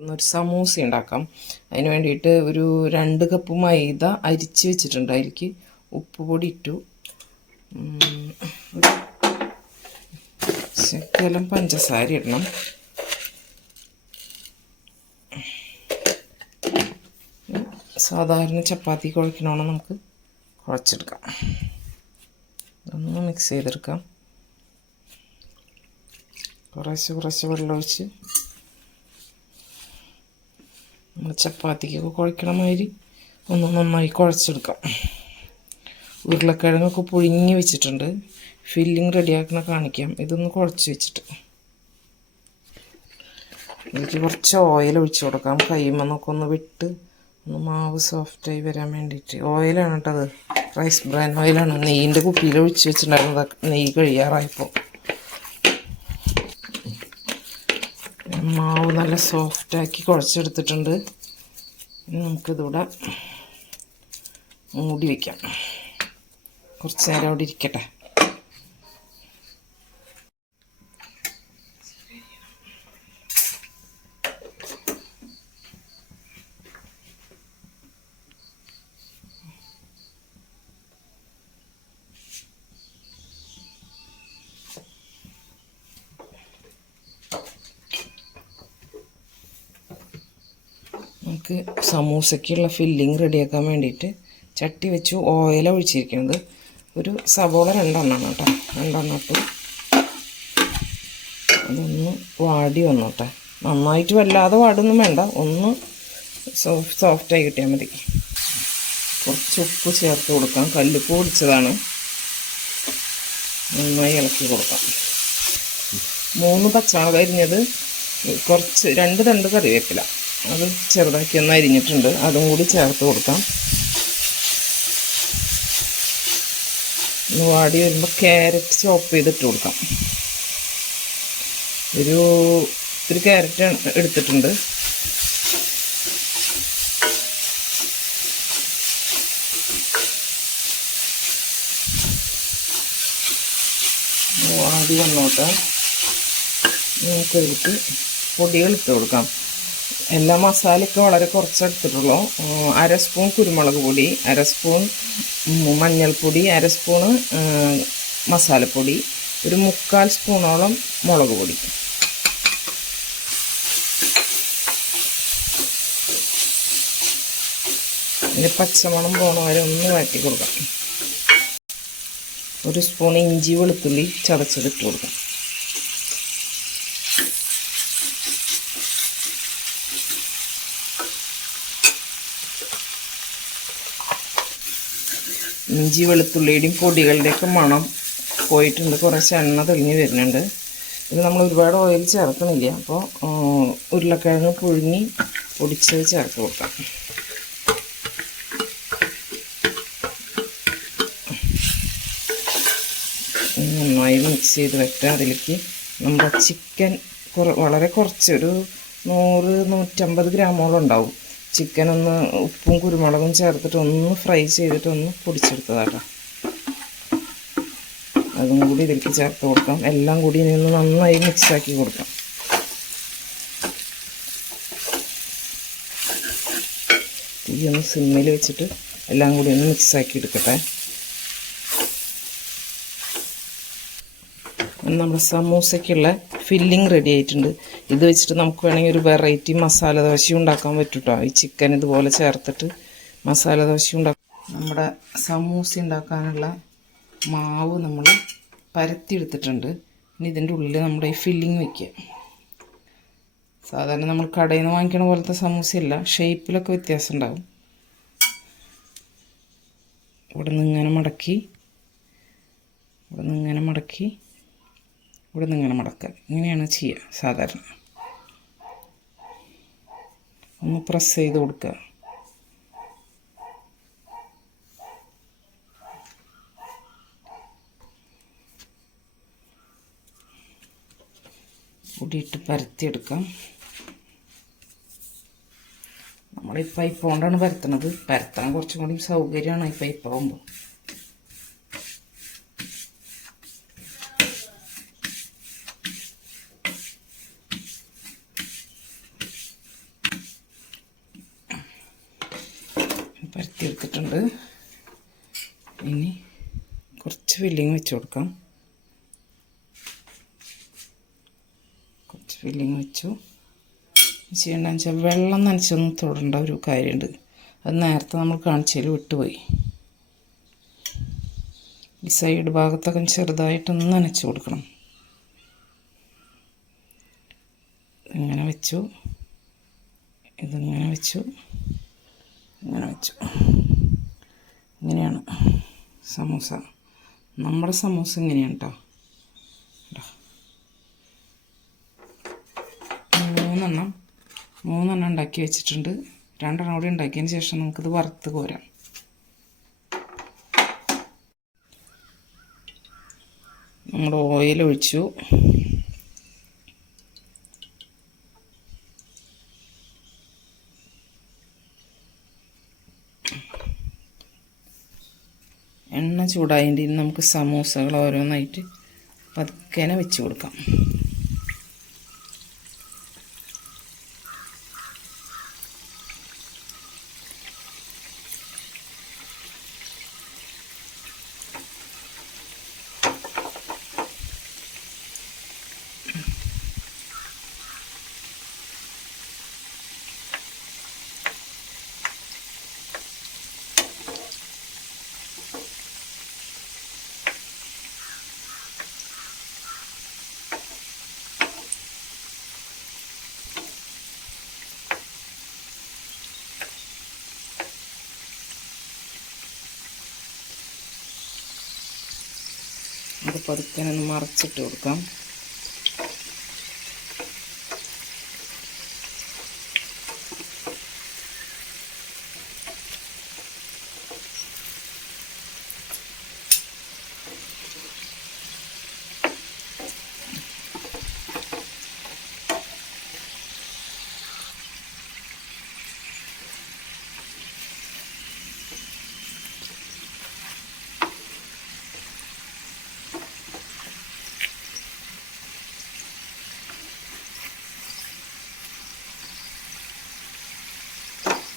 നമുക്കൊന്നൊരു സമൂസ ഉണ്ടാക്കാം. അതിന് വേണ്ടിയിട്ട് ഒരു രണ്ട് കപ്പ് മൈദ അരിച്ച് വെച്ചിട്ടുണ്ട്. അതിലേക്ക് ഉപ്പ് പൊടി ഇട്ടു. ഒരു ശകലം പഞ്ചസാര ഇടണം. സാധാരണ ചപ്പാത്തി കുഴക്കണമെന്ന് നമുക്ക്? കുഴച്ചെടുക്കാം. ഒന്ന് മിക്സ് ചെയ്തെടുക്കാം. കുറേശ്ശെ കുറേശ്ശെ വെള്ളം ഒഴിച്ച് നമ്മൾ ചപ്പാത്തിക്കൊക്കെ കുഴക്കണ മാതിരി ഒന്ന് നന്നായി കുഴച്ചെടുക്കാം. ഉരുളക്കിഴങ്ങൊക്കെ പുഴുങ്ങി വെച്ചിട്ടുണ്ട്. ഫില്ലിങ് റെഡിയാക്കണ കാണിക്കാം. ഇതൊന്ന് കുഴച്ച് വെച്ചിട്ട്. എനിക്ക് കുറച്ച് ഓയിൽ ഒഴിച്ചു കൊടുക്കാം. കൈമെന്നൊക്കെ ഒന്ന് വിട്ട് ഒന്ന് മാവ് സോഫ്റ്റായി വരാൻ വേണ്ടിയിട്ട്. ഓയിലാണ് കേട്ടത് റൈസ് ബ്രാൻ ഓയിലാണ് നെയ്യിന്റെ കുപ്പിയിൽ ഒഴിച്ച് വെച്ചിട്ടുണ്ടായിരുന്നത്. നെയ്യ് കഴിയാറായപ്പോൾ മാവ് നല്ല സോഫ്റ്റാക്കി കുഴച്ചെടുത്തിട്ടുണ്ട്. ഇനി നമുക്കിതിവിടെ മൂടി വയ്ക്കാം. കുറച്ച് നേരം അവിടെ ഇരിക്കട്ടെ. നമുക്ക് സമൂസയ്ക്കുള്ള ഫില്ലിങ് റെഡിയാക്കാൻ വേണ്ടിയിട്ട് ചട്ടി വെച്ച് ഓയില ഒഴിച്ചിരിക്കുന്നത്. ഒരു സവോള രണ്ടെണ്ണമാണ് കേട്ടോ. രണ്ടെണ്ണം ഇട്ട് അതൊന്ന് വാടി വന്നു കേട്ടോ. നന്നായിട്ട് വല്ലാതെ വാടൊന്നും വേണ്ട. ഒന്ന് സോഫ്റ്റ് സോഫ്റ്റായി കിട്ടിയാൽ മതി. കുറച്ച് ഉപ്പ് ചേർത്ത് കൊടുക്കാം. കല്ലുപ്പ് പൊടിച്ചതാണ്. നന്നായി ഇളക്കി കൊടുക്കാം. മൂന്ന് പച്ചമുളക് അരിഞ്ഞത് കുറച്ച് രണ്ട് രണ്ട് കറിവേപ്പില. അത് ചെറുതാക്കി ഒന്ന് അരിഞ്ഞിട്ടുണ്ട്. അതും കൂടി ചേർത്ത് കൊടുക്കാം. ഒന്ന് വാടി വരുമ്പോൾ ക്യാരറ്റ് ചോപ്പ് ചെയ്തിട്ട് കൊടുക്കാം. ഒരു ഒരു ക്യാരറ്റ് എടുത്തിട്ടുണ്ട്. വാടി വന്നോട്ടെ. നമുക്ക് ഇതിലേക്ക് പൊടികൾ ഇട്ട് കൊടുക്കാം. എല്ലാ മസാലയ്ക്കും വളരെ കുറച്ചെടുത്തിട്ടുള്ളൂ അര സ്പൂൺ കുരുമുളക് പൊടി അര സ്പൂൺ മഞ്ഞൾപ്പൊടി അര സ്പൂണ് മസാലപ്പൊടി ഒരു മുക്കാൽ സ്പൂണോളം മുളക് പൊടി. ഇതിന്റെ പച്ചമണം പോണ വരെ ഒന്ന് വഴറ്റി കൊടുക്കാം. ഒരു സ്പൂൺ ഇഞ്ചി വെളുത്തുള്ളി ചതച്ചതിട്ട് കൊടുക്കാം. ഇഞ്ചി വെളുത്തുള്ളിയുടെയും പൊടികളുടെയൊക്കെ മണം പോയിട്ടുണ്ട്. കുറച്ച് എണ്ണ തെളിഞ്ഞ് വരുന്നുണ്ട്. ഇത് നമ്മൾ ഒരുപാട് ഓയിൽ ചേർക്കണില്ല. അപ്പോൾ ഉരുളക്കിഴങ്ങ് പുഴുങ്ങി പൊടിച്ചത് ചേർത്ത് കൊടുക്കാം. നന്നായി മിക്സ് ചെയ്ത് വെക്കാം അതിലേക്ക് നമ്മുടെ ചിക്കൻ കുറ വളരെ കുറച്ചൊരു നൂറ് നൂറ്റമ്പത് ഗ്രാമോളം ഉണ്ടാവും. ചിക്കൻ ഒന്ന് ഉപ്പും കുരുമുളകും ചേർത്തിട്ട് ഒന്ന് ഫ്രൈ ചെയ്തിട്ട് ഒന്ന് പൊടിച്ചെടുത്തതാട്ടോ. അതും കൂടി ഇതിലേക്ക് ചേർത്ത് കൊടുക്കാം. എല്ലാം കൂടി ഇനി ഒന്ന് നന്നായി മിക്സാക്കി കൊടുക്കാം. തീ ഒന്ന് സിമ്മിൽ വെച്ചിട്ട് എല്ലാം കൂടി ഒന്ന് മിക്സാക്കി എടുക്കട്ടെ. നമ്മുടെ സമൂസയ്ക്കുള്ള ഫില്ലിങ് റെഡി ആയിട്ടുണ്ട്. ഇത് വെച്ചിട്ട് നമുക്ക് വേണമെങ്കിൽ ഒരു വെറൈറ്റി മസാല ദോശയും ഉണ്ടാക്കാൻ പറ്റും കേട്ടോ ഈ ചിക്കൻ ഇതുപോലെ ചേർത്തിട്ട് മസാല ദോശയും ഉണ്ടാക്കാം നമ്മുടെ സമൂസ ഉണ്ടാക്കാനുള്ള മാവ് നമ്മൾ പരത്തിയെടുത്തിട്ടുണ്ട്. ഇനി ഇതിന്റെ ഉള്ളിൽ നമ്മുടെ ഈ ഫില്ലിങ് വയ്ക്കുക സാധാരണ നമ്മൾ കടയിൽ നിന്ന് വാങ്ങിക്കണ പോലത്തെ സമൂസയല്ല ഷേപ്പിലൊക്കെ വ്യത്യാസം ഉണ്ടാവും. ഇവിടെ നിന്ന് ഇങ്ങനെ മടക്കി ഇവിടെ നിന്ന് ഇങ്ങനെ മടക്കി ഇവിടെ നിന്ന് ഇങ്ങനെ മടക്കുക. ഇങ്ങനെയാണ് ചെയ്യുക സാധാരണ. ഒന്ന് പ്രസ് ചെയ്ത് കൊടുക്കുക പൊടിയിട്ട് പരത്തിയെടുക്കാം. നമ്മൾ ഈ പൈപ്പ് കൊണ്ടാണ് പരത്തണത്. പരത്താൻ കുറച്ചും കൂടി സൗകര്യമാണ് ഈ പൈപ്പ് കുറച്ച് ഫില്ലിങ് വെച്ച് കൊടുക്കാം. കുറച്ച് ഫില്ലിങ് വെച്ചു. ചെയ്യേണ്ടതെന്ന് വെച്ചാൽ വെള്ളം നനച്ചൊന്നും തൊടേണ്ട ഒരു കാര്യമുണ്ട് അത് നേരത്തെ നമ്മൾ കാണിച്ചതിൽ വിട്ടുപോയി. ഈ സൈഡ് ഭാഗത്തൊക്കെ ചെറുതായിട്ടൊന്ന് നനച്ച് കൊടുക്കണം. ഇങ്ങനെ വെച്ചു. ഇതിങ്ങനെ വെച്ചു. ഇങ്ങനെ വെച്ചു. ഇങ്ങനെയാണ് സമൂസ. നമ്മുടെ സമൂസ ഇങ്ങനെയാണ് കേട്ടോ മൂന്നെണ്ണം. മൂന്നെണ്ണം ഉണ്ടാക്കി വെച്ചിട്ടുണ്ട്. രണ്ടെണ്ണം കൂടി ഉണ്ടാക്കിയതിന് ശേഷം നമുക്കിത് വറുത്ത് കോരാം. നമ്മൾ ഓയിൽ ഒഴിച്ചു. എണ്ണ ചൂടായതിന്റെ നമുക്ക് സമൂസകൾ ഓരോന്നായിട്ട് പതുക്കേനെ വെച്ച് കൊടുക്കാം. അത് പതുക്കനൊന്ന് മറച്ചിട്ട് കൊടുക്കാം.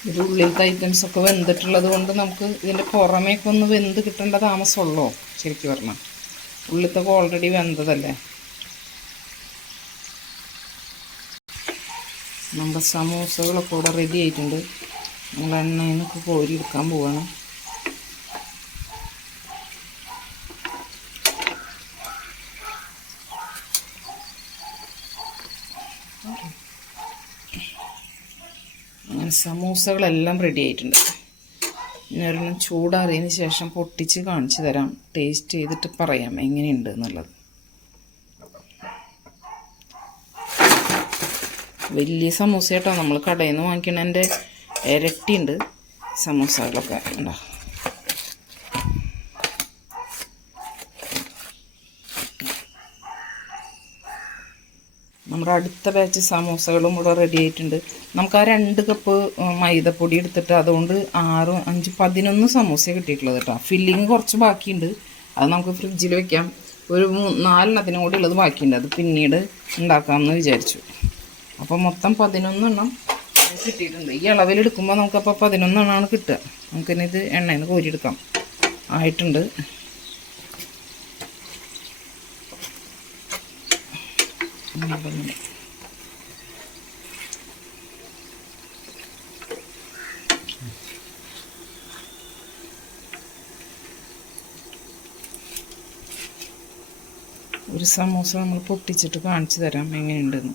ഇതിൽ ഉള്ളിലത്തെ ഐറ്റംസ് ഒക്കെ വെന്തിട്ടുള്ളത് കൊണ്ട് നമുക്ക് ഇതിന്റെ പുറമേക്ക് ഒന്ന് വെന്ത് കിട്ടേണ്ട താമസമുള്ളൂ? ശരിക്കും പറഞ്ഞാൽ ഉള്ളിലത്തൊക്കെ ഓൾറെഡി വെന്തതല്ലേ? നമ്മുടെ സമൂസകളൊക്കെ ഇവിടെ റെഡി ആയിട്ടുണ്ട്. നമ്മൾ എണ്ണയിൽ നിന്നൊക്കെ കോരി എടുക്കാൻ പോവാണ്. അങ്ങനെ സമൂസകളെല്ലാം റെഡി ആയിട്ടുണ്ട്. ഇനി ഒരെണ്ണം ചൂടാറിയതിന് ശേഷം പൊട്ടിച്ച് കാണിച്ചു തരാം. ടേസ്റ്റ് ചെയ്തിട്ട് പറയാം എങ്ങനെയുണ്ട് എന്നുള്ളത്. വലിയ സമൂസ കേട്ടോ നമ്മൾ കടയിൽ നിന്ന് വാങ്ങിക്കണതിന്റെ ഇരട്ടിയുണ്ട് സമൂസകളൊക്കെ. ഉണ്ടോ നമ്മുടെ അടുത്ത ബാച്ച് സമൂസകളും ഇവിടെ റെഡി ആയിട്ടുണ്ട്. നമുക്ക് ആ രണ്ട് കപ്പ് മൈദപ്പൊടി എടുത്തിട്ട് അതുകൊണ്ട് ആറ് അഞ്ച് പതിനൊന്ന് സമൂസ കിട്ടിയിട്ടുള്ളത് കേട്ടോ. ഫില്ലിങ് കുറച്ച് ബാക്കിയുണ്ട്. അത് നമുക്ക് ഫ്രിഡ്ജിൽ വെക്കാം. ഒരു നാലെണ്ണത്തിനും കൂടി ഉള്ളത് ബാക്കിയുണ്ട്. അത് പിന്നീട് ഉണ്ടാക്കാമെന്ന് വിചാരിച്ചു. അപ്പോൾ മൊത്തം പതിനൊന്നെണ്ണം കിട്ടിയിട്ടുണ്ട്. ഈ അളവിൽ എടുക്കുമ്പോൾ നമുക്കപ്പോൾ പതിനൊന്നെണ്ണമാണ് കിട്ടുക. നമുക്കിനി ഇത് എണ്ണയിൽ നിന്ന് കോരിയെടുക്കാം. ആയിട്ടുണ്ട്. ഒരു സമോസ നമ്മൾ പൊട്ടിച്ചിട്ട് കാണിച്ചു തരാം എങ്ങനെയുണ്ടെന്ന്.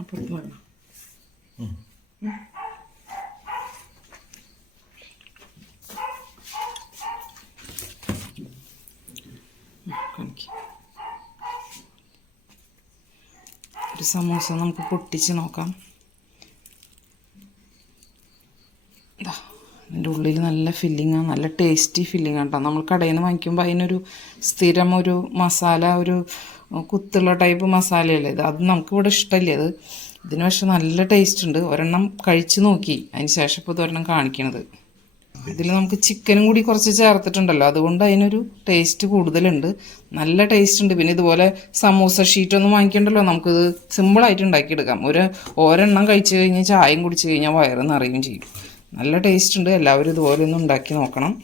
അപ്പോൾ വേണം കാണിക്ക്. ഒരു സമൂസ നമുക്ക് പൊട്ടിച്ച് നോക്കാം. ദാ, അതിന്റെ ഉള്ളിൽ നല്ല ഫില്ലിങ്ങാണ് നല്ല ടേസ്റ്റി ഫില്ലിംഗ് കേട്ടോ നമ്മൾ കടയിൽ നിന്ന് വാങ്ങിക്കുമ്പോൾ അതിനൊരു സ്ഥിരം ഒരു മസാല ഒരു കുത്തുള്ള ടൈപ്പ് മസാലയല്ലേ ഇത്? അത് നമുക്ക് ഇവിടെ ഇഷ്ടമല്ലേ അത് ഇതിന് പക്ഷെ നല്ല ടേസ്റ്റ് ഉണ്ട്. ഒരെണ്ണം കഴിച്ച് നോക്കി. അതിന് ശേഷം ഇപ്പോൾ ഇത് ഒരെണ്ണം കാണിക്കണത്. ഇതിൽ നമുക്ക് ചിക്കനും കൂടി കുറച്ച് ചേർത്തിട്ടുണ്ടല്ലോ. അതുകൊണ്ട് അതിനൊരു ടേസ്റ്റ് കൂടുതലുണ്ട്. നല്ല ടേസ്റ്റ് ഉണ്ട്. പിന്നെ ഇതുപോലെ സമൂസ ഷീറ്റൊന്നും വാങ്ങിക്കണ്ടല്ലോ. നമുക്കിത് സിമ്പിളായിട്ട് ഉണ്ടാക്കിയെടുക്കാം. ഒരു ഒരെണ്ണം കഴിച്ചു കഴിഞ്ഞാൽ ചായയും കുടിച്ച് കഴിഞ്ഞാൽ വയറ് നിറയും ചെയ്യും. നല്ല ടേസ്റ്റ് ഉണ്ട്. എല്ലാവരും ഇതുപോലെ ഒന്ന് ഉണ്ടാക്കി നോക്കണം.